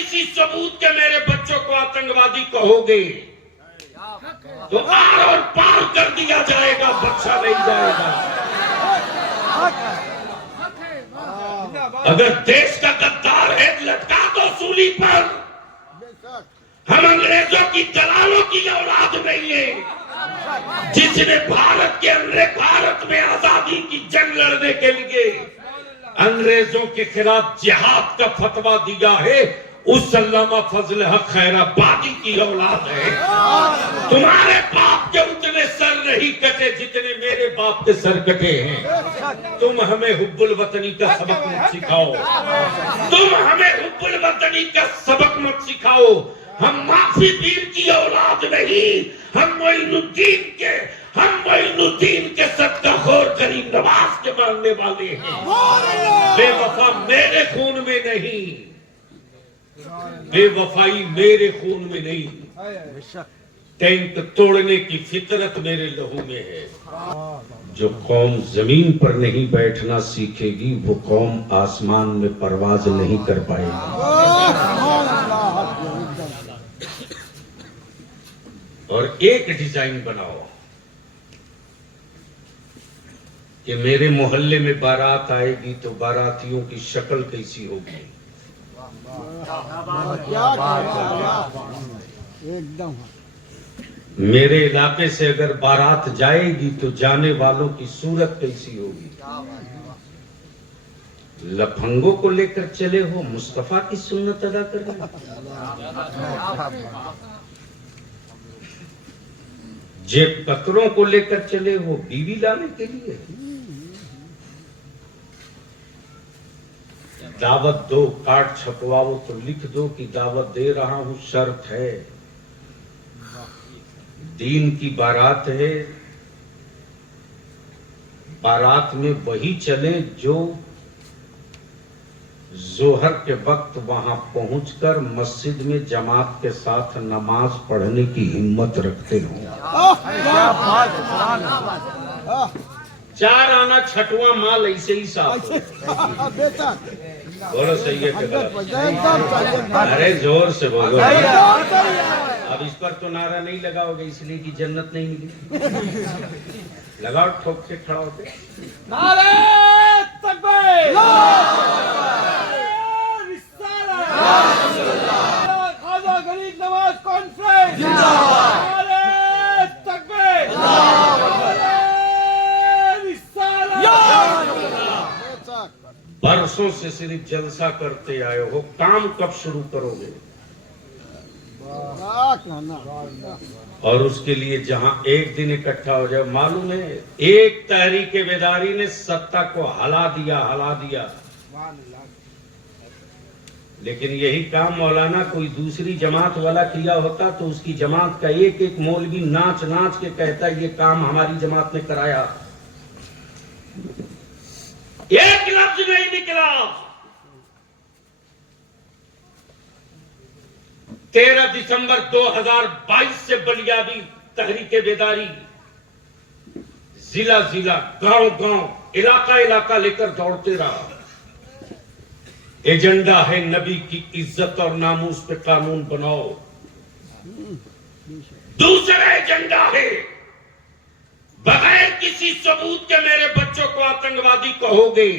किसी सबूत के मेरे बच्चों को आतंकवादी कहोगे तो आर और पार कर दिया जाएगा, बख्शा नहीं जाएगा। अगर देश का गद्दार है लटका दो सूली पर। हम अंग्रेजों की दलालों की औलाद नहीं है जिसने भारत के अंदर भारत में आजादी की जंग लड़ने के लिए अंग्रेजों के खिलाफ जिहाद का फतवा दिया है, उस अल्लामा फजल हक खैराबादी की औलाद है। तुम्हारे बाप के उतने सर नहीं कटे जितने मेरे बाप के सर कटे हैं। तुम हमें हुब्बुल वतनी का सबक मत सिखाओ, तुम हमें हुब्बुल वतनी का सबक मत सिखाओ। हम माफी पीर की औलाद नहीं, हम मोइनुद्दीन के सदका खोर करीम नवाज के मानने वाले हैं। बेवफा मेरे खून में नहीं, बेवफाई मेरे खून में नहीं, टैंक तोड़ने की फितरत मेरे लहू में है। जो कौम जमीन पर नहीं बैठना सीखेगी वो कौम आसमान में परवाज नहीं कर पाएगी। और एक डिजाइन बनाओ कि मेरे मोहल्ले में बारात आएगी तो बारातियों की शक्ल कैसी होगी। एकदम मेरे इलाके से अगर बारात जाएगी तो जाने वालों की सूरत कैसी होगी। लफंगों को लेकर चले हो, मुस्तफा की सुन्नत अदा कर रहे हो। जेब कतरों को लेकर चले हो, बीवी लाने के लिए। दावत दो, कार्ड छपवाओ तो लिख दो कि दावत दे रहा हूं, शर्त है दीन की बारात है। बारात में वही चले जो जोहर के वक्त वहां पहुंचकर मस्जिद में जमात के साथ नमाज पढ़ने की हिम्मत रखते हो। चार आना छठवां माल ऐसे ही साफ बोलो, सही है कि गलत? अरे जोर से बोलो। अब इस पर तो नारा नहीं लगाओगे इसलिए कि जन्नत नहीं मिली। लगाओ ठोक के खड़ा होके नारे तकबीर, खाजा गरीब नवाज कॉन्फ्रेंस, नारे तकबीर, बरसों से सिर्फ जलसा करते आए हो, काम कब शुरू करोगे? और उसके लिए जहां एक दिन इकट्ठा हो जाए, मालूम है एक तहरीक बेदारी ने सत्ता को हिला दिया। लेकिन यही काम मौलाना कोई दूसरी जमात वाला किया होता तो उसकी जमात का एक एक मौलवी नाच नाच के कहता ये काम हमारी जमात ने कराया। एक लफ्ज नहीं निकला। 13 दिसंबर 2022 से बुनियादी तहरीक बेदारी जिला जिला, गांव गांव, इलाका इलाका लेकर दौड़ते रहा। एजेंडा है नबी की इज्जत और नामूस पे कानून बनाओ। दूसरा एजेंडा है बगैर किसी सबूत के मेरे बच्चों को आतंकवादी कहोगे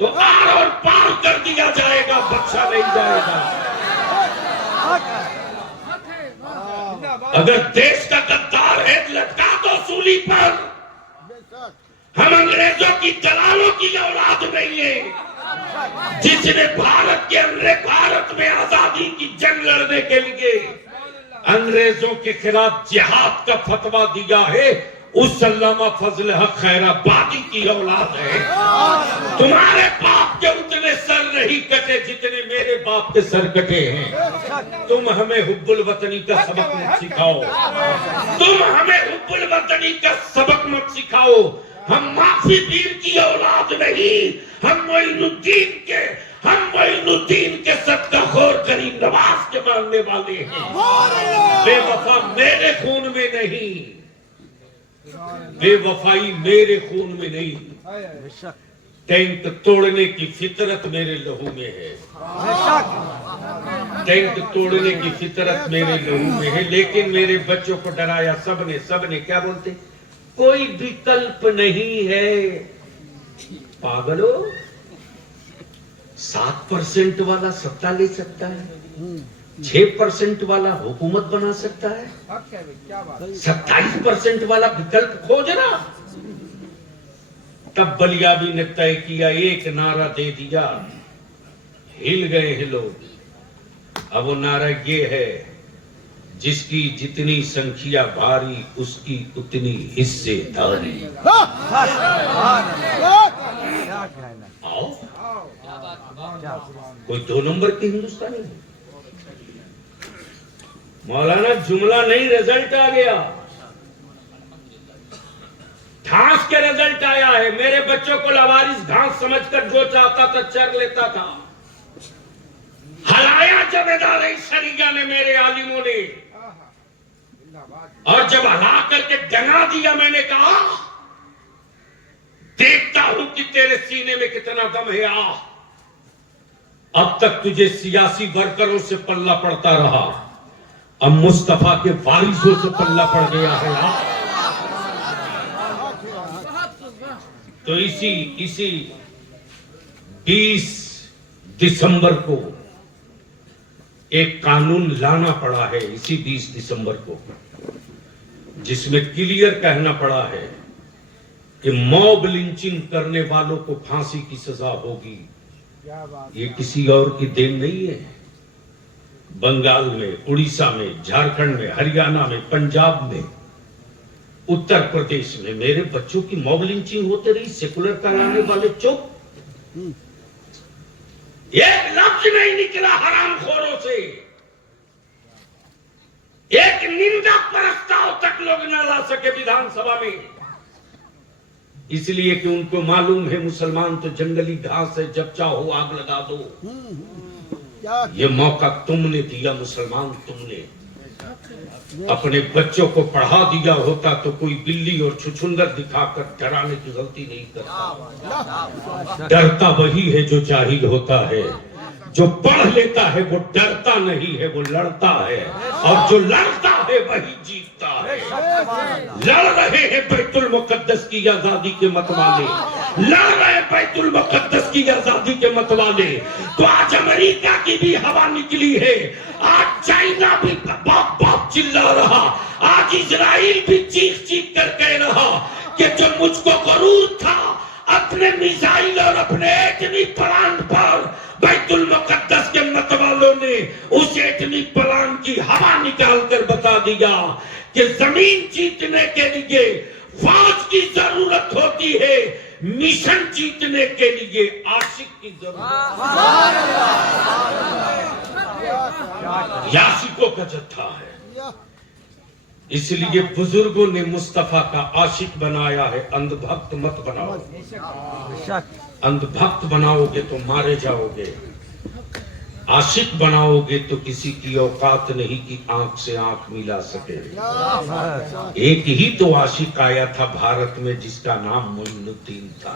तो आर और पार कर दिया जाएगा, बख्शा नहीं जाएगा। अगर देश का गद्दार है लटका दो सूली पर। हम अंग्रेजों की दलालों की औलाद नहीं है जिसने भारत के अंदर भारत में आजादी की जंग लड़ने के लिए अंग्रेजों के खिलाफ जिहाद का फतवा दिया है, उस अल्लामा फजल हक खैराबादी की औलाद है। तुम्हारे बाप के उतने सर नहीं कटे जितने मेरे बाप के सर कटे हैं। तुम हमें हुब्बुल वतनी का सबक मत सिखाओ, तुम हमें हुब्बुल वतनी का सबक मत सिखाओ। हम माफी पीर की औलाद नहीं, हम मोइनुद्दीन के सदका खोर करीम नवाज के मानने वाले हैं। बेवफा मेरे खून में नहीं, बेवफाई मेरे खून में नहीं, टैंक तोड़ने की फितरत मेरे लहू में है, टैंक तोड़ने की फितरत मेरे लहू में है। लेकिन मेरे बच्चों को डराया सबने क्या बोलते, कोई विकल्प नहीं है। पागलो, 7% वाला सत्ता ले सकता है, 6% वाला हुकूमत बना सकता है, 27% वाला विकल्प खोजना। तब बलियाबी ने तय किया, एक नारा दे दिया, हिल गए हैं लोग। अब वो नारा ये है, जिसकी जितनी संख्या भारी उसकी उतनी हिस्सेदारी। आओ, कोई 2 नंबर की हिंदुस्तानी है। मौलाना जुमला नहीं, रिजल्ट आ गया, घास के रिजल्ट आया है। मेरे बच्चों को लवारिस घास समझकर जो चाहता था चर लेता था। हलाया जबेदार शरिया ने, मेरे आलिमों ने, और जब हला करके डंगा दिया, मैंने कहा देखता हूं कि तेरे सीने में कितना दम है। आ, अब तक तुझे सियासी वर्करों से पल्ला पड़ता रहा, अब मुस्तफा के वारिसों से पल्ला पड़ गया है। तो इसी 20 दिसंबर को एक कानून लाना पड़ा है, इसी 20 दिसंबर को, जिसमें क्लियर कहना पड़ा है कि मॉब लिंचिंग करने वालों को फांसी की सजा होगी। ये किसी और की देन नहीं है। बंगाल में, उड़ीसा में, झारखंड में, हरियाणा में, पंजाब में, उत्तर प्रदेश में मेरे बच्चों की मॉब लिंचिंग होते रही। सेकुलर कराने वाले चुप, एक लफ्ज नहीं निकला हरामखोरों से, एक निंदा प्रस्ताव तक लोग न ला सके विधानसभा में। इसलिए कि उनको मालूम है मुसलमान तो जंगली घास है, जब चाहो आग लगा दो। ये मौका तुमने दिया मुसलमान, तुमने अपने बच्चों को पढ़ा दिया होता तो कोई बिल्ली और छुछुंदर दिखाकर डराने की गलती नहीं करता। डरता वही है जो जाहिल होता है, जो पढ़ लेता है वो डरता नहीं है, वो लड़ता है, और जो लड़ता है वही जीतता है। लड़ रहे हैं बैतुल मुकद्दस की आजादी के मतवाले, लड़ रहे बैतुल मुकद्दस की आजादी के मतवाले। तो आज अमेरिका की भी हवा निकली है, आज चाइना भी बाप बाप चिल्ला रहा, आज इजराइल भी चीख चीख कर कह रहा कि जो मुझको गरूर था अपने मिसाइल और अपने एटमी प्लान पर, बैतुल मुकद्दस के मतवालों ने उस एटमी प्लान की हवा निकाल कर बता दिया कि जमीन जीतने के लिए फौज की जरूरत होती है, मिशन जीतने के लिए आशिक की जरूरत। यासिकों का जत्था है। इसलिए बुजुर्गों ने मुस्तफा का आशिक बनाया है। अंधभक्त मत बनाओ, अंधभक्त बनाओगे तो मारे जाओगे, आशिक बनाओगे तो किसी की औकात नहीं कि आंख से आंख मिला सके। एक ही तो आशिक आया था भारत में जिसका नाम मोइनुद्दीन था।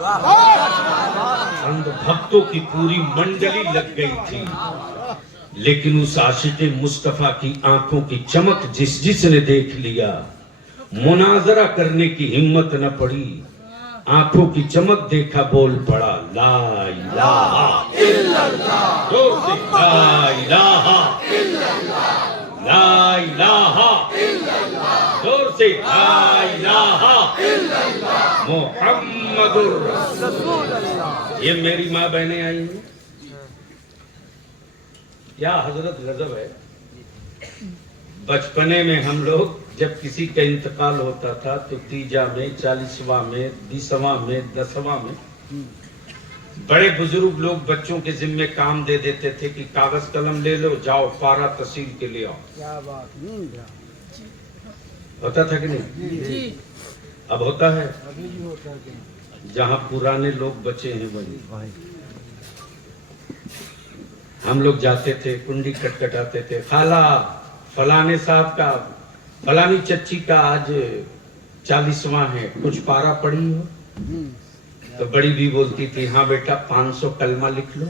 अंधभक्तों की पूरी मंडली लग गई थी, लेकिन उस आशिक मुस्तफा की आंखों की चमक जिसने देख लिया, मुनाजरा करने की हिम्मत न पड़ी, आंखों की चमक देखा, बोल पड़ा ला इलाहा इल्लल्लाह, जोर से ला इलाहा इल्लल्लाह, ला इलाहा इल्लल्लाह, जोर से ला इलाहा इल्लल्लाह, मुहम्मदुर रसूलुल्लाह। ये मेरी माँ बहनें आई हैं, क्या हजरत गजब है। बचपने में हम लोग जब किसी का इंतकाल होता था तो तीजा में, 40वां में, 20वां में, 10वां में बड़े बुजुर्ग लोग बच्चों के जिम्मे काम दे देते थे कि कागज कलम ले लो, जाओ पारा तहसील के ले आओ। क्या बात, होता था कि नहीं? अब होता है? जहाँ पुराने लोग बचे हैं वही हम लोग जाते थे, कुंडी खटखटाते थे, खाला फलाने साहब का, फलानी चच्ची का आज 40वां है, कुछ पारा पड़ी हो? तो बड़ी भी बोलती थी, हाँ बेटा 500 कलमा लिख लो।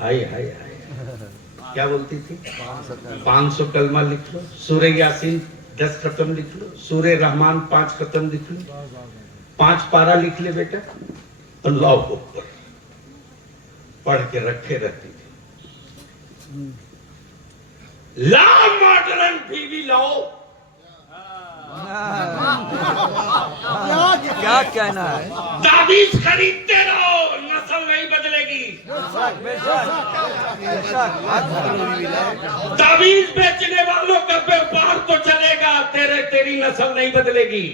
हाय हाय हाय, क्या बोलती थी? 500 कलमा लिख लो, सूर्य यासीन 10 खत्म लिख लो, सूर्य रहमान 5 खत्म लिख लो, 5 पारा लिख ले बेटा, अल्लाह अकबर पढ़ के रखे रहती थी। लाओ मॉडर्न बीवी लाओ, क्या कहना है? ताबीज खरीदते रहो, नस्ल नहीं बदलेगी। ताबीज बेचने वालों का व्यापार तो चलेगा, तेरी नस्ल नहीं बदलेगी।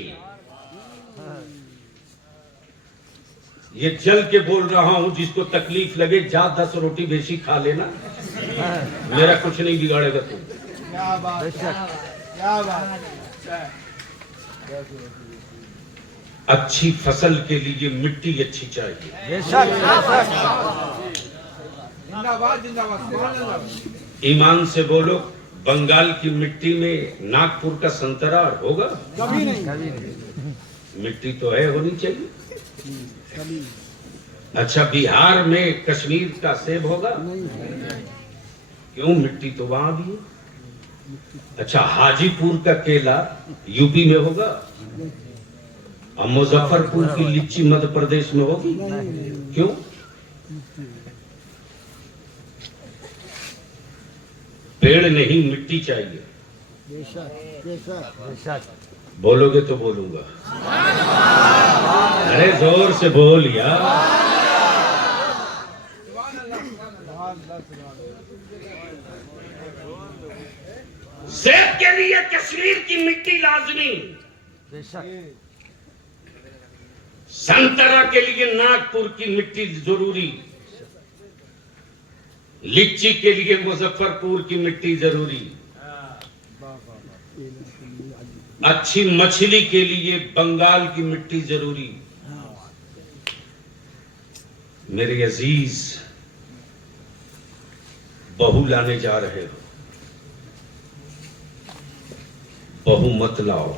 ये जल के बोल रहा हूं, जिसको तकलीफ लगे जा 10 रोटी बेची खा लेना, मेरा कुछ नहीं बिगाड़ेगा तू। क्या बात, क्या बात। अच्छी फसल के लिए मिट्टी अच्छी चाहिए। जिंदाबाद जिंदाबाद। ईमान से बोलो, बंगाल की मिट्टी में नागपुर का संतरा होगा? कभी नहीं। मिट्टी तो है, होनी चाहिए। अच्छा, बिहार में कश्मीर का सेब होगा? क्यों, मिट्टी तो वहां भी है। अच्छा, हाजीपुर का केला यूपी में होगा? और मुजफ्फरपुर की लीची मध्य प्रदेश में होगी? क्यों? पेड़ नहीं, मिट्टी चाहिए। बोलोगे तो बोलूंगा। अरे जोर से बोल यार। सेब के लिए कश्मीर की मिट्टी लाजमी, संतरा के लिए नागपुर की मिट्टी जरूरी, लीची के लिए मुजफ्फरपुर की मिट्टी जरूरी, अच्छी मछली के लिए बंगाल की मिट्टी जरूरी। मेरे अजीज, बहू लाने जा रहे हो, बहू मत लाओ,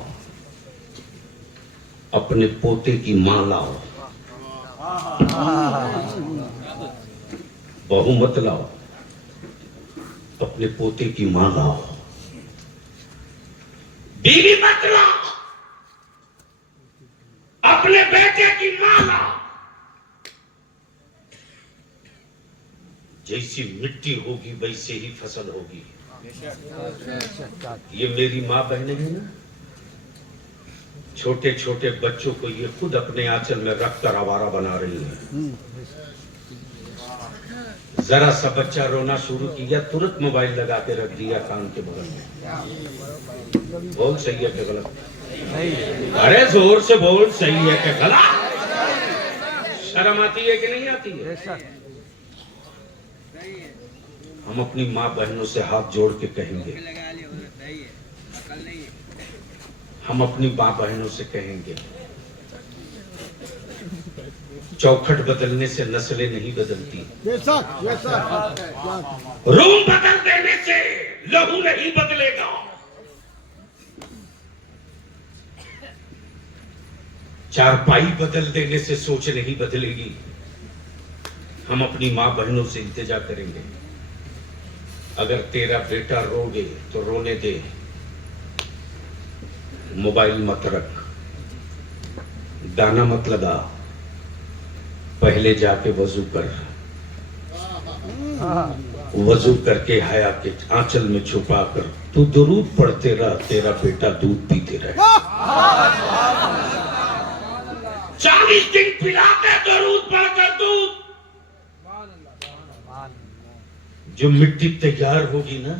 अपने पोते की मां लाओ। बहू मत लाओ, अपने पोते की मां लाओ। बीवी मत लाओ, अपने बेटे की मां लाओ। जैसी मिट्टी होगी वैसे ही फसल होगी। ये मेरी माँ बहनें हैं ना, छोटे छोटे बच्चों को ये खुद अपने आंचल में रखकर आवारा बना रही है। जरा सा बच्चा रोना शुरू किया, तुरंत मोबाइल लगा के रख दिया कान के बगल में। बोल सही है कि गलत? अरे जोर से बोल, सही है कि गलत? शर्म आती है कि नहीं आती है? हम अपनी माँ बहनों से हाथ जोड़ के कहेंगे, हम अपनी माँ बहनों से कहेंगे, चौखट बदलने से नस्लें नहीं बदलती। रूम बदल देने से लहू नहीं बदलेगा। चारपाई बदल देने से सोच नहीं बदलेगी। हम अपनी माँ बहनों से इल्तिजा करेंगे, अगर तेरा बेटा रोगे तो रोने दे, मोबाइल मत रख, गाना मत लगा, पहले जाके वजू कर, वजू करके हया के आंचल में छुपा कर तू दुरूद पढ़ते रह, तेरा बेटा दूध पीते रहे। 40 दिन पिलाते दुरूद पढ़कर दूध। जो मिट्टी तैयार होगी ना,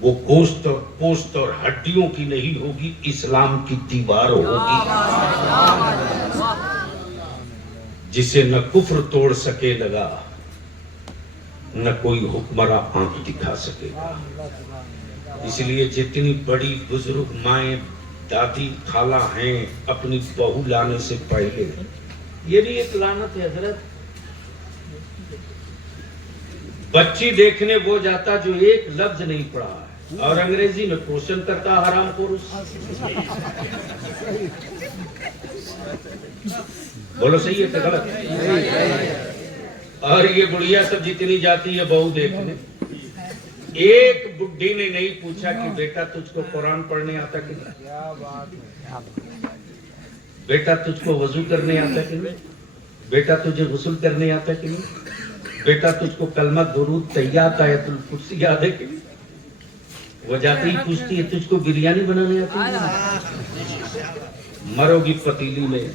वो गोश्त और पोस्त और हड्डियों की नहीं होगी, इस्लाम की दीवार होगी, जिसे न कुफ्र तोड़ सकेगा, न कोई हुक्मरां आंख दिखा सकेगा। इसलिए जितनी बड़ी बुजुर्ग माएं, दादी, खाला हैं, अपनी बहू लाने से पहले, ये भी एक लानत है हजरत, बच्ची देखने वो जाता जो एक लफ्ज नहीं पढ़ा है और अंग्रेजी में क्वेश्चन करता हराम पुरुष। बोलो सही है कि गलत? और ये बुढ़िया सब जितनी जाती है बहू देखने, एक बुढ़ी ने नहीं पूछा कि बेटा तुझको कुरान पढ़ने आता कि नहीं, क्या बात है। बेटा तुझको वजू करने आता कि नहीं, बेटा तुझे गुस्ल करने आता कि नहीं, बेटा तुझको कलमा दुरूद तैयात आयतुल कुर्सी याद है कि नहीं? वो जाती ही पूछती है तुझको बिरयानी बनाने आती है? मरोगी पतीली में।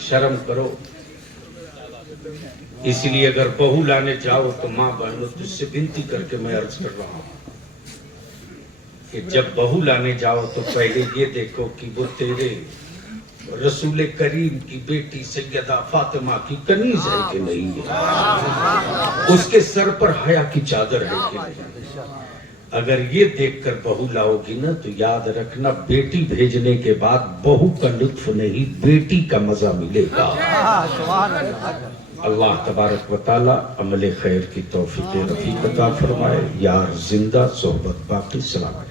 शर्म करो। इसलिए अगर बहू लाने जाओ तो माँ बहनों तुझसे विनती करके मैं अर्ज कर रहा हूं कि जब बहू लाने जाओ तो पहले ये देखो कि वो तेरे रसूल करीम की बेटी सैयदा फातिमा की कनीज है कि नहीं है, उसके सर पर हया की चादर है कि नहीं। अगर ये देखकर बहू लाओगी ना तो याद रखना बेटी भेजने के बाद बहू का लुत्फ नहीं बेटी का मजा मिलेगा। अल्लाह तबारक व तआला अमल खैर की तौफीक रफीक अता फरमाए। यार जिंदा सोहबत बाकी सलाम।